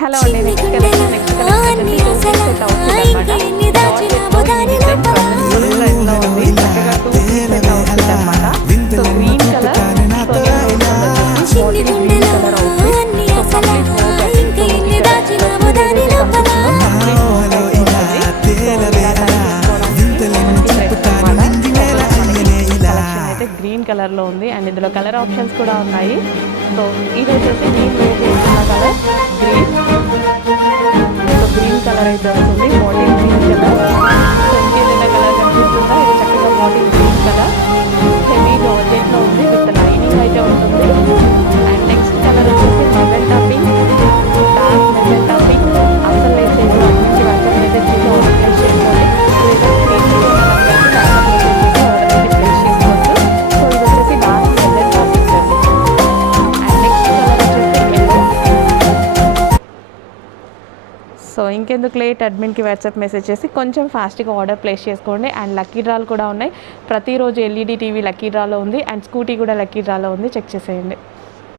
Hello అండి, next collection వచ్చేసి 2 piece set outfit అనమాట. ఎట్లా ఉంది చక్కగా 2 పీస్ సెట్ అవుట్ఫిట్ అనమాట. సో గ్రీన్ కలర్, సో నేను వేసుకున్నది bottle green colour outfit. So complete work అండి. సో మీకు ఇక్కడ డ్రెస్ ఏదైతే కనిపిస్తుందో కంప్లీట్ వర్క్ అయితే ఉంటుంది. సో ఇలా టై చేసుకోవడానికి మంచి డ్రెస్ అనమాట. కలెక్షన్ అయితే గ్రీన్ కలర్లో ఉంది అండ్ ఇందులో కలర్ ఆప్షన్స్ కూడా ఉన్నాయి. సో ఇది వచ్చేసి నేను వేర్ చేస్తున్న colour green. So green colour అయితే వస్తుంది, బాటిల్ గ్రీన్ కలర్. సో ఇంకేదైనా కలర్ కనిపిస్తుందా? ఇది చక్కగా బాటిల్ గ్రీన్ కలర్, హెవీ జార్జెట్లో ఉంది, విత్ లైనింగ్ అయితే ఉంటుంది. అండ్ నెక్స్ట్ కలర్ వచ్చేసి magenta pink, dark magenta pink. అసలు వేసేది మంచి వర్షం అయితే చేసి ఆర్డర్ ప్లేస్ చేసుకోండి. లేదా స్క్రీన్ ఆర్డర్ ప్లేస్ చేసుకోవచ్చు. సో ఇది వచ్చేసి డార్క్ మెజెంటా పింక్ అండి. అండ్ నెక్స్ట్ కలర్ వచ్చేసి ఎల్లో. సో ఇంకెందుకు లేట్, అడ్మిన్కి వాట్సాప్ మెసేజ్ చేసి కొంచెం ఫాస్ట్గా ఆర్డర్ ప్లేస్ చేసుకోండి. అండ్ లక్కీ డ్రాలు కూడా ఉన్నాయి. ప్రతిరోజు ఎల్ఈడి టీవీ లక్కీ డ్రాలో ఉంది అండ్ స్కూటీ కూడా లక్కీ డ్రాలో ఉంది, చెక్ చేసేయండి.